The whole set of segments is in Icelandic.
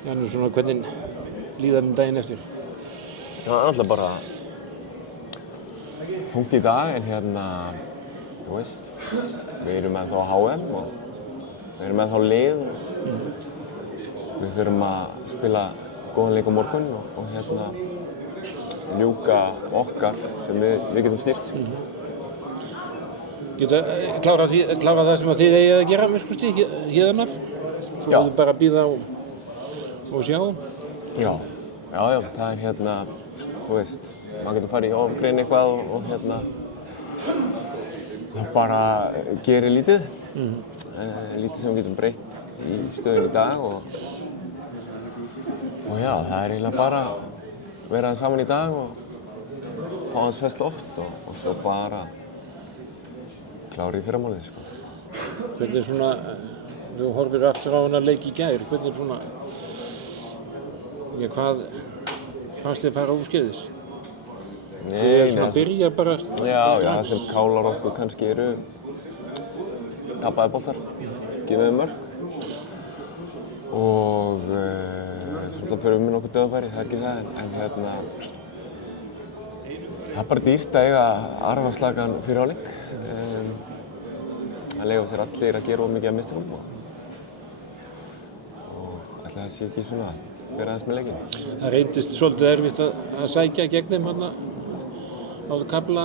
Já, nú svona hvernig líðan daginn eftir? Það er alltaf bara þungt í dag en þú veist, við erum ennþá á HM og við erum ennþá lið og við þurfum að spila góðan leik á morgun og ljúka okkar sem við getum stýrt. Geta klára það sem að þið eigið að gera með skusti hérna af? Svo Já. þú bara bíða og sjá? Já, það er þú veist, maður getur farið í ofgrein eitthvað og það bara gerir lítið, lítið sem við getum breytt í stöðun í dag og já, það er eiginlega bara vera aðeins saman í dag og fá aðeins ferskt loft og svo bara klára í fyrramálið, sko. Hvernig svona, þú horfir aftur á hana leik í gær, hvernig svona, hvað fannst þið fara úrskeiðis? Þið er svona að byrja bara strax? Já, það sem kálar okkur kannski eru tapaði boltar, gefið mörk og svo fyrir við nokkuð döðafæri, það er ekki það, það er bara dýrt að eiga arfaslagan fyrir hálfleik. Það leyfa sér allir að gera of mikið af mistökum og ætla það sé ekki svona fyrir aðeins með leikinn. Það reyndist svolítið erfitt að sækja gegn þeim hérna á það kafla.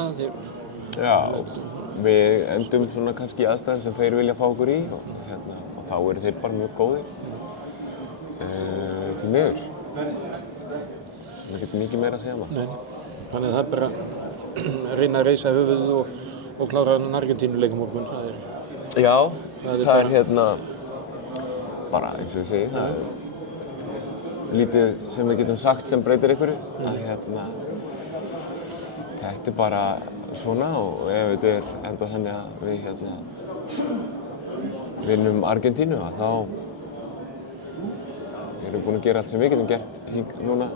Já, við endum svona kannski í aðstæðum sem þeir vilja fá okkur í og þá eru þeir bara mjög góðir. Því miður. Við getum mikið meira að segja maður. Nei, þannig að það er bara að reyna að reisa höfuðið og klára Argentínuleik á morgun. Já, það er bara eins og ég segi, það er lítið sem við getum sagt sem breytir einhverju. Þetta er bara svona og ef þetta er enda þannig að við vinnum Argentínu þá erum við búin að gera allt sem við getum gert núna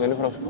hérna frá, sko.